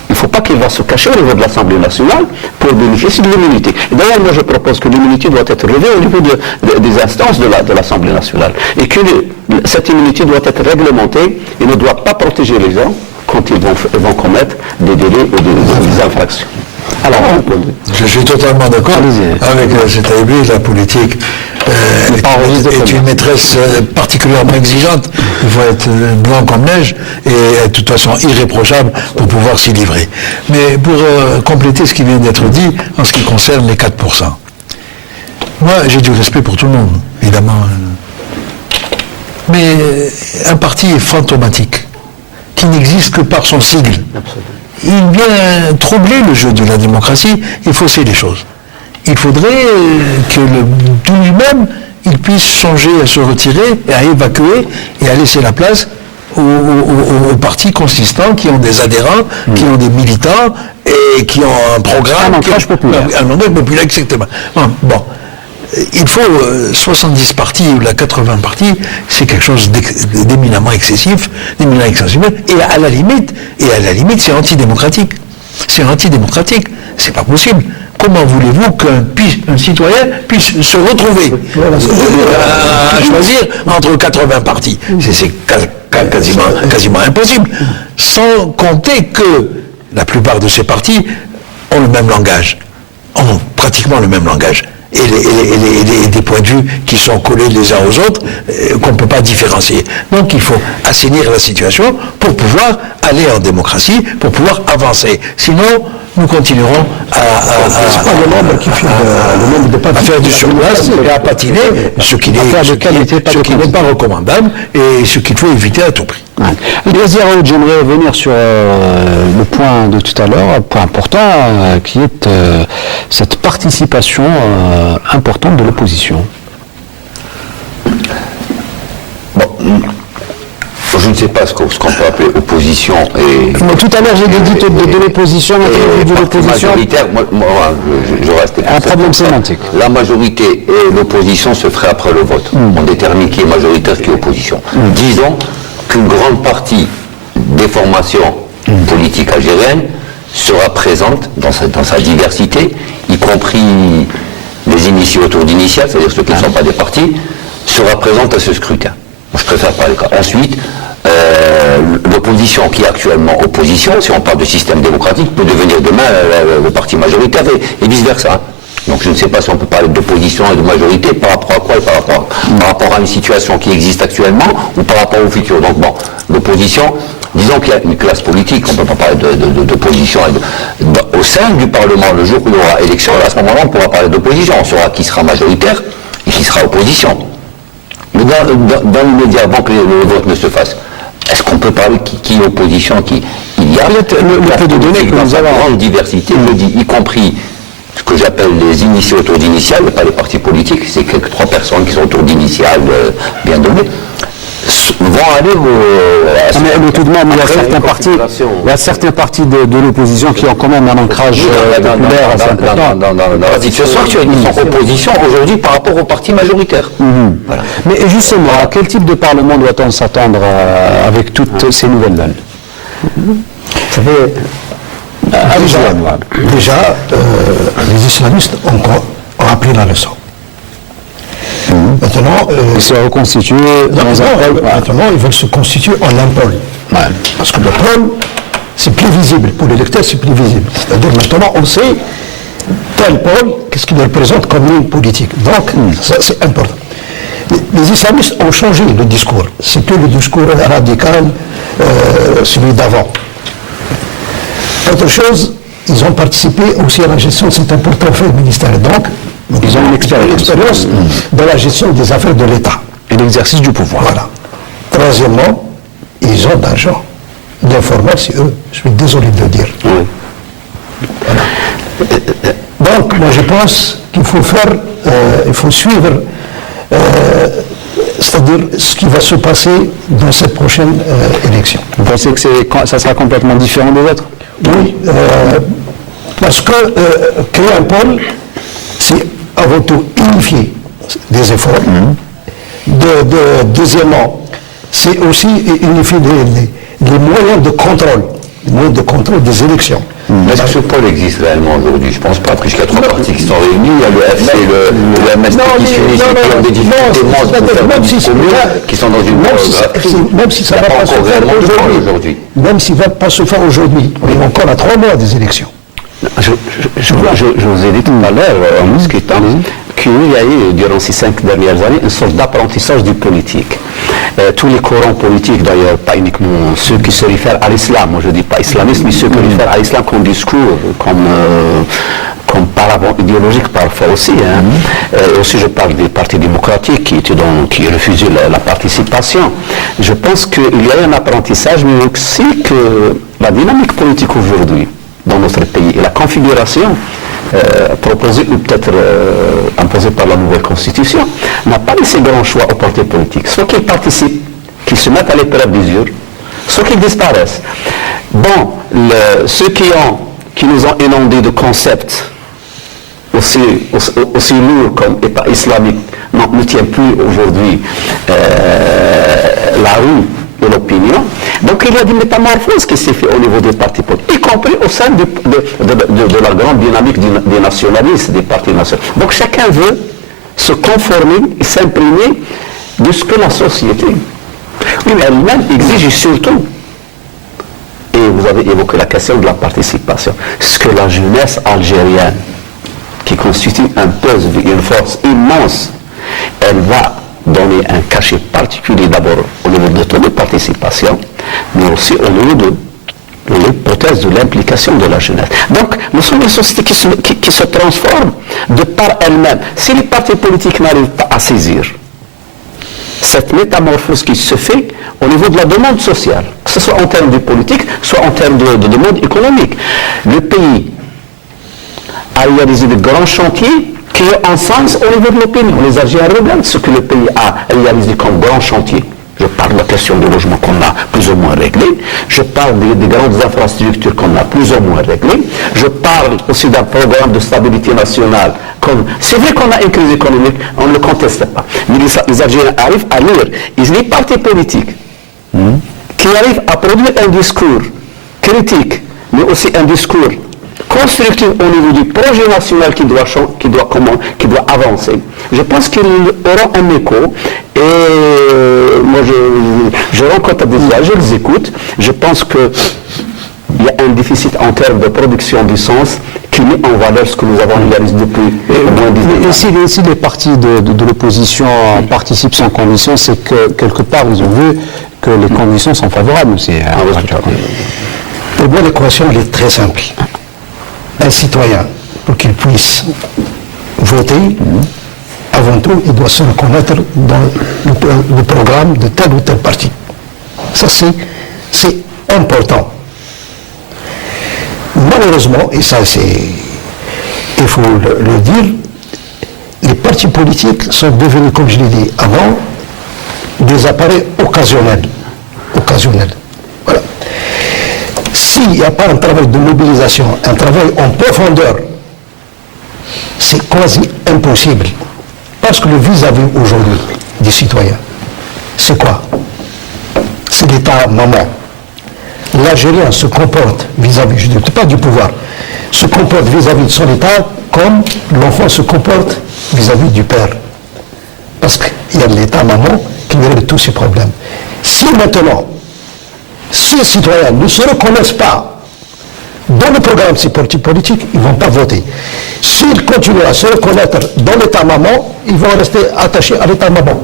il ne faut pas qu'il va se cacher au niveau de l'Assemblée nationale pour bénéficier de l'immunité. D'ailleurs, moi je propose que l'immunité doit être relevée au niveau des instances de l'Assemblée nationale. Et que cette immunité doit être réglementée et ne doit pas protéger les gens quand ils vont commettre des délits ou des infractions. Alors, je suis totalement d'accord avec cet avis. La politique est une maîtresse particulièrement exigeante. Il faut être blanc comme neige et être de toute façon irréprochable pour pouvoir s'y livrer. Mais pour compléter ce qui vient d'être dit en ce qui concerne les 4%, moi j'ai du respect pour tout le monde, évidemment. Mais un parti est fantomatique, qui n'existe que par son sigle. Il vient troubler le jeu de la démocratie et fausser les choses. Il faudrait que de lui-même, il puisse songer à se retirer, et à évacuer et à laisser la place aux partis consistants qui ont des adhérents, qui ont des militants et qui ont un programme, un ancrage populaire. Un ancrage populaire, exactement. Bon. Il faut 70 partis ou 80 partis, c'est quelque chose d'éminemment excessif, d'éminemment exceptionnel, et à la limite, c'est antidémocratique. C'est antidémocratique, c'est pas possible. Comment voulez-vous qu'un citoyen puisse se retrouver à choisir entre 80 partis? C'est quasiment impossible. Sans compter que la plupart de ces partis ont le même langage, ont pratiquement le même langage. Et des points de vue qui sont collés les uns aux autres, qu'on ne peut pas différencier. Donc il faut assainir la situation pour pouvoir aller en démocratie, pour pouvoir avancer. Sinon, nous continuerons à faire du surplace et à patiner, ce qui n'est pas recommandable et ce qu'il faut éviter à tout prix. J'aimerais revenir sur le point de tout à l'heure, un point important, qui est cette participation importante de l'opposition. Bon, je ne sais pas ce qu'on peut appeler opposition et... Mais tout à l'heure j'ai dit de l'opposition, de l'opposition... majoritaire, moi je reste... Un problème sémantique. La majorité et l'opposition se ferait après le vote. On détermine qui est majoritaire, qui est opposition. Disons qu'une grande partie des formations politiques algériennes sera présente dans sa diversité, y compris les initiés autour d'initiales, c'est-à-dire ceux qui ne sont pas des partis, sera présente à ce scrutin. Je préfère parler comme. Ensuite, l'opposition qui est actuellement opposition, si on parle de système démocratique, peut devenir demain le parti majoritaire et vice-versa. Donc je ne sais pas si on peut parler d'opposition et de majorité par rapport à quoi, par rapport à une situation qui existe actuellement ou par rapport au futur. Donc bon, l'opposition, disons qu'il y a une classe politique, on ne peut pas parler d'opposition au sein du Parlement, le jour où il y aura élection, à ce moment-là on pourra parler d'opposition, on saura qui sera majoritaire et qui sera opposition. Mais dans l'immédiat, avant que le vote ne se fasse, est-ce qu'on peut parler qui est opposition, il y a le peu de données que nous avons, une grande diversité, y compris ce que j'appelle les initiés autour d'initiales, pas les partis politiques, c'est quelques 3 personnes qui sont autour d'initiales bien données, vont aller mais tout de même, il y a certains partis de l'opposition qui ont quand même un ancrage populaire assez important. Dans la situation actuelle, ils sont en opposition aujourd'hui par rapport aux partis majoritaires. Voilà. Mais justement, à quel type de parlement doit-on s'attendre avec toutes ces nouvelles donnes? Vous savez, déjà, les islamistes ont appris la leçon. Maintenant, ils se reconstituent maintenant, ils veulent se constituer en un pôle. Parce que le pôle, c'est plus visible. Pour les lecteurs, c'est plus visible. C'est-à-dire, maintenant, on sait tel pôle, qu'est-ce qu'il représente comme ligne politique. Donc, ça, c'est important. Les islamistes ont changé le discours. C'est plus le discours radical, celui d'avant. Autre chose, ils ont participé aussi à la gestion de cet important fait ministériel. Donc, ils ont une expérience dans la gestion des affaires de l'État. Et l'exercice du pouvoir. Voilà. Troisièmement, ils ont d'argent. L'informel, c'est eux. Je suis désolé de le dire. Voilà. Donc, moi, je pense qu'il faut faire, il faut suivre, c'est-à-dire ce qui va se passer dans cette prochaine élection. Vous pensez que ça sera complètement différent des autres? Oui, parce que créer un pôle, c'est avant tout unifier des efforts. Deuxièmement, c'est aussi unifier les moyens de contrôle, des élections. Est-ce que ce pôle existe réellement aujourd'hui? Je ne pense pas, puisqu'il y a trois partis qui sont réunis, il y a le FC, le MST qui s'unissent, qui ont des difficultés qui sont dans une même si ça ne va pas se faire aujourd'hui, même s'il ne va pas se faire aujourd'hui, on est encore à 3 mois des élections. Je vous ai dit tout à l'heure, en discutant, qu'il y a eu, durant ces 5 dernières années, une sorte d'apprentissage du politique. Tous les courants politiques, d'ailleurs, pas uniquement ceux qui se réfèrent à l'islam, moi je ne dis pas islamiste, mais ceux qui se réfèrent à l'islam comme discours, comme paravent idéologique parfois aussi. Aussi je parle des partis démocratiques qui refusaient la participation. Je pense qu'il y a un apprentissage, mais aussi que la dynamique politique aujourd'hui, dans notre pays, et la configuration proposée ou peut-être imposée par la nouvelle constitution, n'a pas laissé grand choix aux partis politiques. Soit qu'ils participent, qu'ils se mettent à l'épreuve d'usure, soit qu'ils disparaissent. Bon, ceux qui nous ont inondés de concepts aussi lourds comme État islamique ne tiennent plus aujourd'hui la rue de l'opinion. Donc il y a des métamorphoses qui s'est fait au niveau des partis politiques, y compris au sein de la grande dynamique des nationalistes, des partis nationaux. Donc chacun veut se conformer et s'imprimer de ce que la société elle-même exige, surtout. Et vous avez évoqué la question de la participation. Ce que la jeunesse algérienne, qui constitue un poids, une force immense, elle va donner un cachet particulier d'abord au niveau de taux de participation, mais aussi au niveau de l'hypothèse de l'implication de la jeunesse. Donc, nous sommes une société qui se transforme de par elle-même. Si les partis politiques n'arrivent pas à saisir cette métamorphose qui se fait au niveau de la demande sociale, que ce soit en termes de politique, soit en termes de demande économique, le pays a réalisé de grands chantiers qui ont un sens au niveau de l'opinion. Les Algériens regardent ce que le pays a réalisé comme grand chantier. Je parle de la question du logement qu'on a plus ou moins réglé. Je parle des grandes infrastructures qu'on a plus ou moins réglées. Je parle aussi d'un programme de stabilité nationale. C'est vrai qu'on a une crise économique, on ne le conteste pas. Mais les Algériens arrivent à lire. Les partis politiques qui arrivent à produire un discours critique, mais aussi un discours constructif au niveau du projet national qui doit avancer. Je pense qu'ils auront un écho et moi je rencontre des gens, je les écoute. Je pense qu'il y a un déficit en termes de production du sens qui met en valeur ce que nous avons réalisé depuis moins de 10 ans. Et si les partis de l'opposition participent sans condition, c'est que quelque part ils ont vu que les conditions sont favorables aussi. Pour moi, l'équation elle est très simple. Un citoyen, pour qu'il puisse voter, avant tout, il doit se reconnaître dans le programme de tel ou tel parti. Ça, c'est important. Malheureusement, et ça, il faut le dire, les partis politiques sont devenus, comme je l'ai dit avant, des appareils occasionnels. occasionnel. Voilà. S'il n'y a pas un travail de mobilisation, un travail en profondeur, c'est quasi impossible. Parce que le vis-à-vis aujourd'hui des citoyens, c'est quoi? C'est l'État maman. L'Algérien se comporte vis-à-vis, je ne dis pas du pouvoir, se comporte vis-à-vis de son État comme l'enfant se comporte vis-à-vis du père. Parce qu'il y a l'État maman qui règle tous ces problèmes. Si maintenant, ces citoyens ne se reconnaissent pas dans le programme de ces partis politiques, ils ne vont pas voter. S'ils continuent à se reconnaître dans l'État maman, ils vont rester attachés à l'État maman.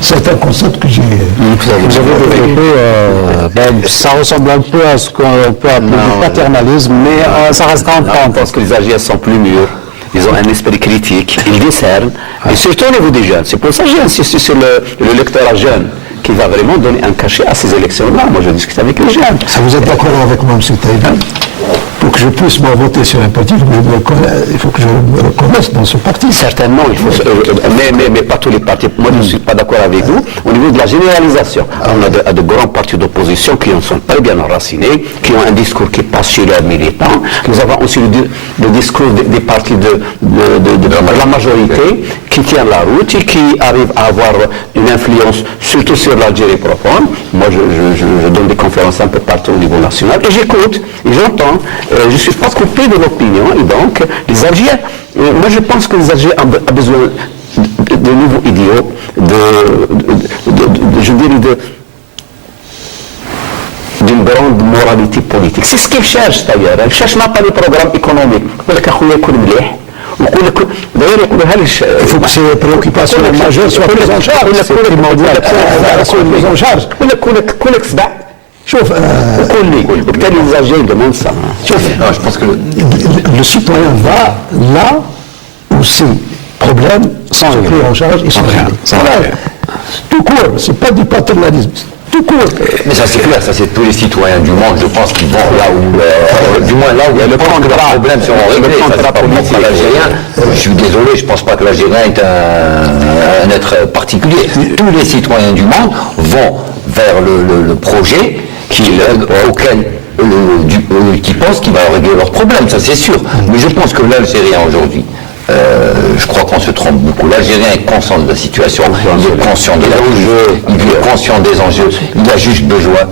C'est un concept que j'ai... Vous avez développé, ça ressemble un peu à ce qu'on peut appeler du paternalisme, mais ça restera en Je parenthèse. pense que les Algériens sont plus mûrs. Ils ont un esprit critique, ils discernent, et surtout au niveau des jeunes. C'est pour ça que j'ai insisté sur le lectorat jeune, qui va vraiment donner un cachet à ces élections-là. Moi, je discute avec les jeunes. Ça vous êtes d'accord avec moi, M. Taïban? Pour que je puisse moi voter sur un parti, il faut que je me reconnaisse dans ce parti. Certainement, il faut, mais pas tous les partis. Moi, je ne suis pas d'accord avec vous. Au niveau de la généralisation, on a de grands partis d'opposition qui en sont très bien enracinés, qui ont un discours qui passe chez leurs militants. Nous avons aussi le discours des partis de la majorité qui tiennent la route et qui arrivent à avoir une influence surtout sur l'Algérie profonde. Moi, je donne des conférences un peu partout au niveau national et j'écoute et j'entends. Je ne suis pas coupé de l'opinion et donc les Algériens, moi je pense que les Algériens ont besoin de nouveaux idéaux, je dirais d'une grande moralité politique. C'est ce qu'ils cherchent d'ailleurs. Ils ne cherchent même pas des programmes économiques. Il faut que ces préoccupations majeures soient prises en charge. C'est primordial. Prises en charge. وبالتالي الزوجين demandent ça. Non, je pense que Le citoyen va là où ces problèmes sont pris en charge et sont réglés. Voilà. Tout court, c'est pas du paternalisme. Tout court. Mais ça c'est clair, ça c'est tous les citoyens du monde, je pense qu'ils vont là où, du moins là où il y a le problème seront réglés. Ça c'est pas pour l'Algérien. Je suis désolé, je pense pas que l'Algérien est un être particulier. Tous les citoyens du monde vont vers le projet qui pensent qu'il va régler leurs problèmes, ça c'est sûr. Mais je pense que l'Algérien aujourd'hui, je crois qu'on se trompe beaucoup. L'Algérien est conscient de la situation, il est conscient de l'enjeu, il est conscient des enjeux, il a juste besoin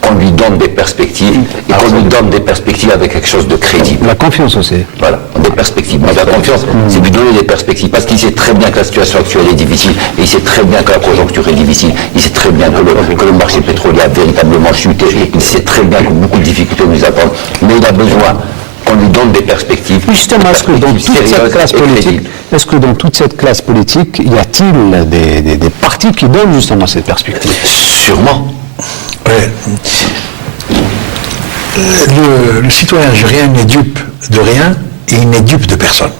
qu'on lui donne des perspectives et qu'on lui donne des perspectives avec quelque chose de crédible. La confiance aussi. Voilà, des perspectives. Mais la confiance, c'est lui donner des perspectives parce qu'il sait très bien que la situation actuelle est difficile et il sait très bien que la conjoncture est difficile, il sait très bien que le marché pétrolier a véritablement chuté, il sait très bien que beaucoup de difficultés nous attendent, mais il a besoin qu'on lui donne des perspectives. Justement, est-ce que dans toute cette classe politique, y a-t-il des partis qui donnent justement cette perspective? Sûrement. Ouais. Le citoyen algérien n'est dupe de rien et il n'est dupe de personne.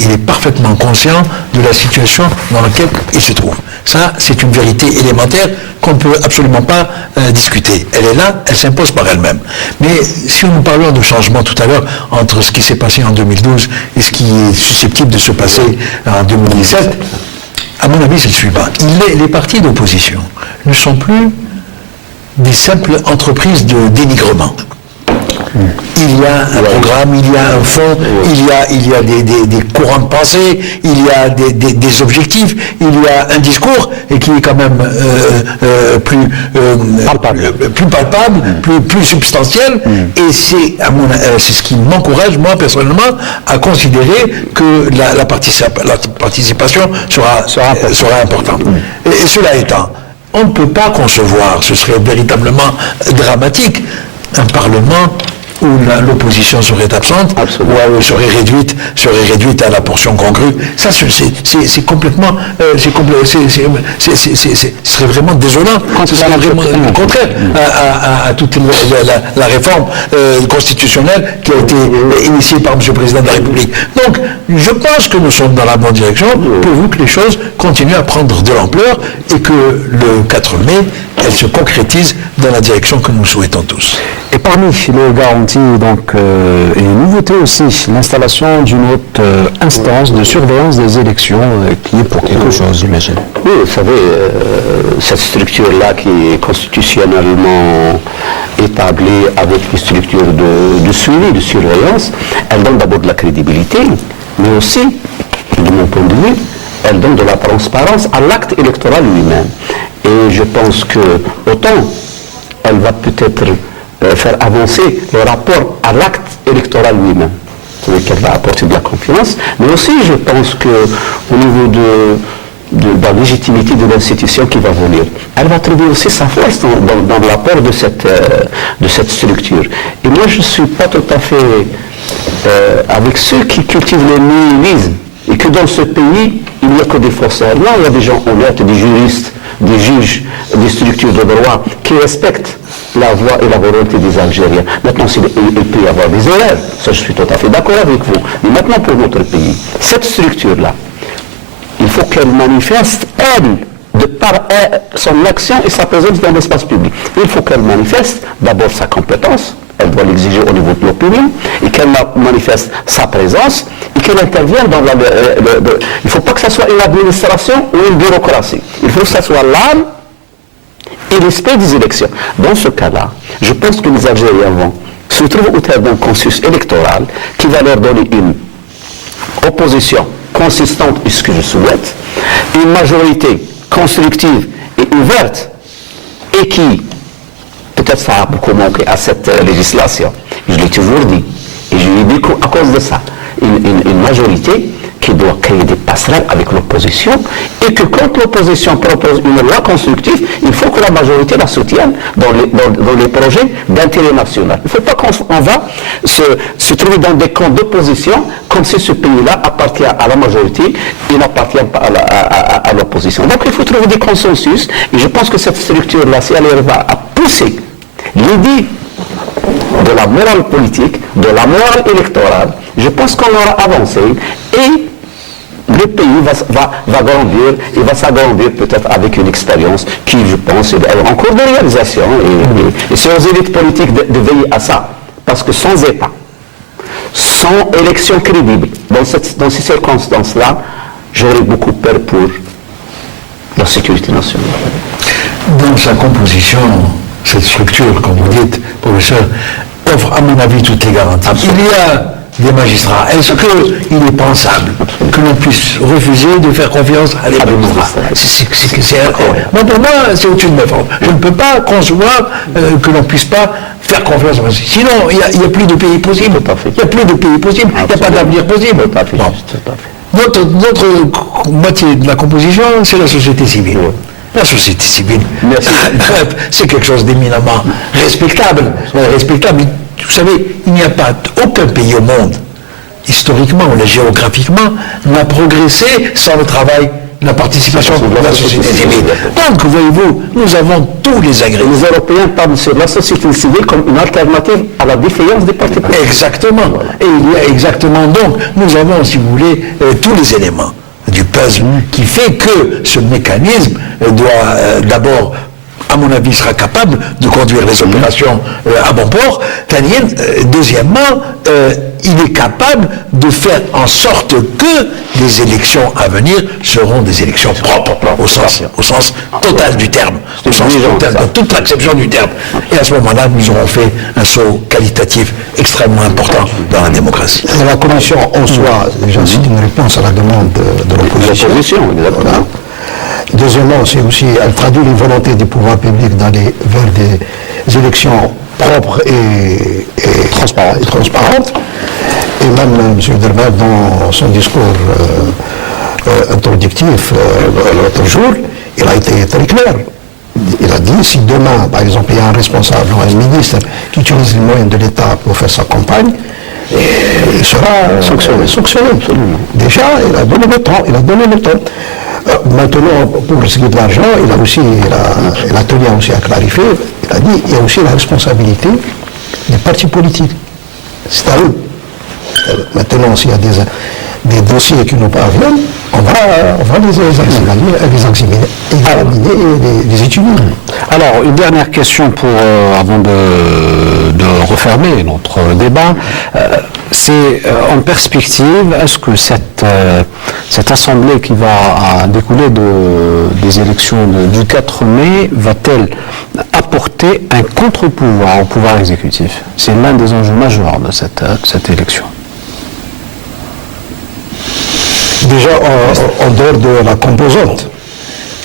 Il est parfaitement conscient de la situation dans laquelle il se trouve. Ça, c'est une vérité élémentaire qu'on ne peut absolument pas discuter. Elle est là, elle s'impose par elle-même. Mais si nous parlions de changement tout à l'heure entre ce qui s'est passé en 2012 et ce qui est susceptible de se passer en 2017, à mon avis, c'est le suivant. Les partis d'opposition ne sont plus des simples entreprises de dénigrement. Il y a un programme, il y a un fond, il y a des courants de pensée, il y a des objectifs, il y a un discours et qui est quand même plus palpable, plus substantiel. Et c'est ce qui m'encourage, moi personnellement, à considérer que la participation sera importante. Et cela étant, on ne peut pas concevoir, ce serait véritablement dramatique, un Parlement où l'opposition serait absente, ou serait réduite à la portion congrue. Ça, c'est complètement, ce serait vraiment désolant. Ce serait vraiment contraire à toute la réforme constitutionnelle qui a été initiée par M. le Président de la République. Donc, je pense que nous sommes dans la bonne direction, pourvu que les choses continuent à prendre de l'ampleur et que le 4 mai, elles se concrétisent dans la direction que nous souhaitons tous. Et parmi les garanties donc, et les nouveautés aussi, l'installation d'une haute instance de surveillance des élections qui est pour quelque chose, j'imagine. Oui, vous savez, cette structure-là qui est constitutionnellement établie avec une structure de suivi, de surveillance, elle donne d'abord de la crédibilité, mais aussi, de mon point de vue, elle donne de la transparence à l'acte électoral lui-même. Et je pense que autant elle va peut-être faire avancer le rapport à l'acte électoral lui-même, c'est-à-dire qu'elle va apporter de la confiance, mais aussi je pense qu'au niveau de la légitimité de l'institution qui va venir, elle va trouver aussi sa force dans l'apport de cette structure. Et moi je ne suis pas tout à fait avec ceux qui cultivent le nihilisme, et que dans ce pays, il n'y a que des faussaires. Non, il y a des gens honnêtes, des juristes, des juges, des structures de droit qui respectent la voix et la volonté des Algériens. Maintenant, il peut y avoir des erreurs, ça je suis tout à fait d'accord avec vous. Mais maintenant, pour notre pays, cette structure-là, il faut qu'elle manifeste, elle, de par son action et sa présence dans l'espace public. Il faut qu'elle manifeste d'abord sa compétence, elle doit l'exiger au niveau de l'opinion, et qu'elle manifeste sa présence, et qu'elle intervienne dans il ne faut pas que ce soit une administration ou une bureaucratie. Il faut que ce soit l'âme et l'esprit des élections. Dans ce cas-là, je pense que les Algériens vont se trouver au terme d'un consensus électoral qui va leur donner une opposition consistante, et ce que je souhaite, une majorité constructive et ouverte, et qui, peut-être ça a beaucoup manqué à cette législation, je l'ai toujours dit, et je l'ai dit à cause de ça, une majorité qui doit créer des passerelles avec l'opposition, et que quand l'opposition propose une loi constructive, il faut que la majorité la soutienne dans les projets d'intérêt national. Il ne faut pas qu'on va se trouver dans des camps d'opposition comme si ce pays-là appartient à la majorité et n'appartient pas à l'opposition. Donc il faut trouver des consensus, et je pense que cette structure-là, si elle arrive à pousser l'idée de la morale politique, de la morale électorale, je pense qu'on aura avancé, et le pays va grandir, et va s'agrandir peut-être avec une expérience qui, je pense, est en cours de réalisation. Et c'est aux élites politiques de veiller à ça. Parce que sans État, sans élection crédible, dans ces circonstances-là, j'aurais beaucoup peur pour la sécurité nationale. Dans sa composition, cette structure, comme vous dites, professeur, offre à mon avis toutes les garanties. Il y a des magistrats. Est-ce qu'il est pensable que l'on puisse refuser de faire confiance à des magistrats? Moi, pour moi, c'est au-dessus de mes forces. Je ne peux pas concevoir que l'on ne puisse pas faire confiance aux magistrats. Sinon, il n'y a plus de pays possible. Il n'y a plus de pays possible. Il n'y a pas d'avenir possible. Notre moitié de la composition, c'est la société civile. La société civile, c'est quelque chose d'éminemment respectable. Vous savez, il n'y a pas aucun pays au monde, historiquement ou géographiquement, n'a progressé sans le travail, la participation de la société civile. Donc, voyez-vous, nous avons tous les ingrédients. Les Européens parlent sur la société civile comme une alternative à la défaillance des partis politiques. Exactement. Et il y a exactement, donc, nous avons, si vous voulez, tous les éléments du puzzle qui fait que ce mécanisme doit d'abord, à mon avis, sera capable de conduire les opérations à bon port. Deuxièmement, il est capable de faire en sorte que les élections à venir seront des élections propres, au sens total du terme, au sens total de toute l'acception du terme. Et à ce moment-là, nous aurons fait un saut qualitatif extrêmement important dans la démocratie. Et la commission en soi, déjà, c'est une réponse à la demande de l'opposition. Voilà. Deuxièmement, c'est aussi, elle traduit les volontés des pouvoirs publics d'aller vers des élections propres et transparentes. Et même M. Dermel, dans son discours introductif l'autre jour, il a été très clair. Il a dit, si demain, par exemple, il y a un responsable ou un ministre qui utilise les moyens de l'État pour faire sa campagne, il sera sanctionné. Déjà, il a donné le temps. Maintenant, pour ce qui est de l'argent, il a tenu aussi à clarifier, il a dit, il y a aussi la responsabilité des partis politiques. C'est à eux. Maintenant, s'il y a des dossiers qui nous parviennent, on on va les examiner et les étudier. Alors, une dernière question avant de refermer notre débat. C'est en perspective, est-ce que cette assemblée qui va découler des élections du 4 mai va-t-elle apporter un contre-pouvoir au pouvoir exécutif? C'est l'un des enjeux majeurs de cette élection. Déjà, en dehors de la composante,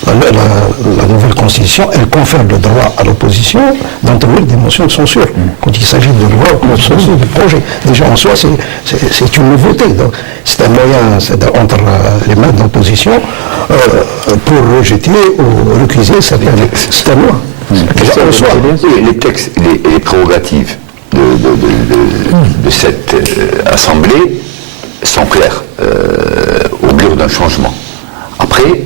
la nouvelle constitution, elle confère le droit à l'opposition d'introduire des motions de censure quand il s'agit de loi ou de censure du projet. Déjà en soi, c'est une nouveauté. C'est un moyen entre les mains de l'opposition pour rejeter ou recuser certaines lois. Déjà en soi, les textes, les prérogatives de cette assemblée sont clairs, augurent d'un changement. Après,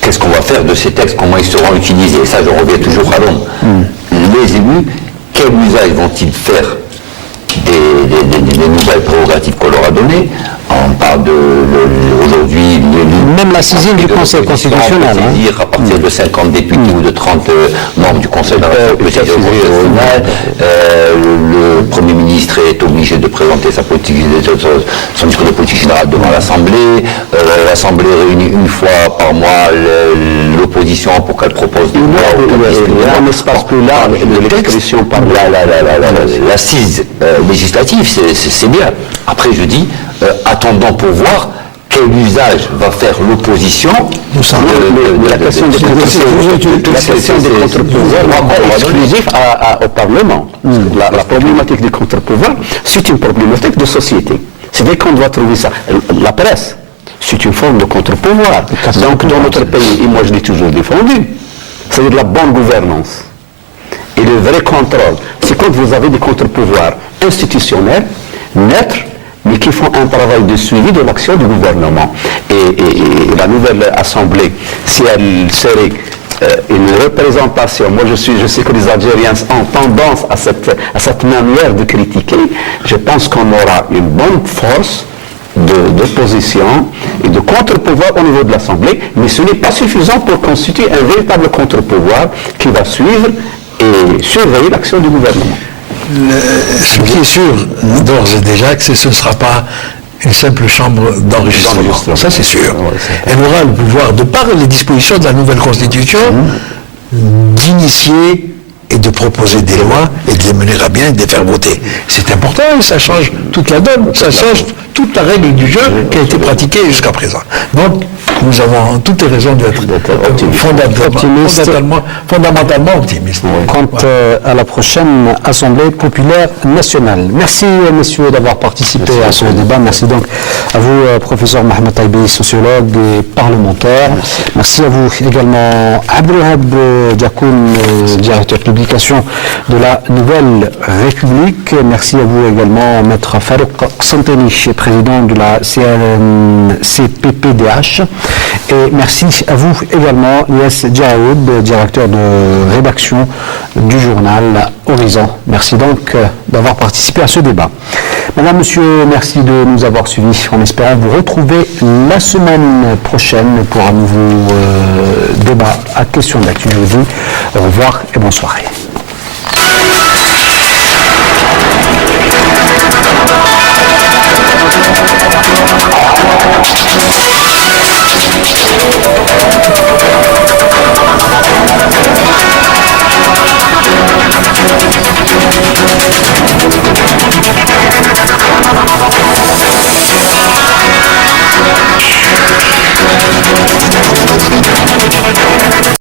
qu'est-ce qu'on va faire de ces textes, comment ils seront utilisés? Et ça, je reviens toujours à l'ombre. Les élus, quel usage vont-ils faire des nouvelles prérogatives qu'on leur a données? On parle aujourd'hui... Même la saisine du Conseil constitutionnel. À partir de 50 députés ou de 30 membres du Conseil constitutionnel, le Premier ministre est obligé de présenter son discours de politique générale devant l'Assemblée. L'Assemblée réunit une fois par mois l'opposition pour qu'elle propose des lois. Un espace plus large de l'expression par l'assise législative, c'est bien. Après, je dis, attendons pour voir quel usage va faire l'opposition de la question des contre-pouvoirs exclusif au Parlement. La problématique des contre-pouvoirs, c'est une problématique de société. C'est-à-dire qu'on doit trouver ça. La presse, c'est une forme de contre-pouvoir. Donc dans notre pays, et moi je l'ai toujours défendu, c'est-à-dire la bonne gouvernance et le vrai contrôle. C'est quand vous avez des contre-pouvoirs institutionnels, neutres, mais qui font un travail de suivi de l'action du gouvernement. Et la nouvelle Assemblée, si elle serait une représentation, moi je sais que les Algériens ont tendance à cette manière de critiquer, je pense qu'on aura une bonne force d'opposition et de contre-pouvoir au niveau de l'Assemblée, mais ce n'est pas suffisant pour constituer un véritable contre-pouvoir qui va suivre et surveiller l'action du gouvernement. Ce qui est sûr, d'ores et déjà, que ce ne sera pas une simple chambre d'enregistrement. Ça, c'est sûr. Elle aura le pouvoir, de par les dispositions de la nouvelle Constitution, d'initier et de proposer des lois et de les mener à bien et de les faire voter. C'est important et ça change toute la donne, ça change toute la règle du jeu qui a été pratiquée jusqu'à présent. Donc, nous avons toutes les raisons d'être fondamentalement optimistes. Quant à la prochaine Assemblée populaire nationale. Merci, messieurs, d'avoir participé à ce débat. Merci donc à vous, professeur Mohamed Taïbi, sociologue et parlementaire. Merci à vous également, Abdelhab Diakoun, directeur de publication de la Nouvelle République. Merci à vous également, maître Farouk Santeni, président de la CPPDH. Et merci à vous également, Lies Djaoud, directeur de rédaction du journal Horizon. Merci donc d'avoir participé à ce débat. Madame, monsieur, merci de nous avoir suivis. En espérant vous retrouver la semaine prochaine pour un nouveau débat à questions d'actu. Je vous dis au revoir et bonne soirée.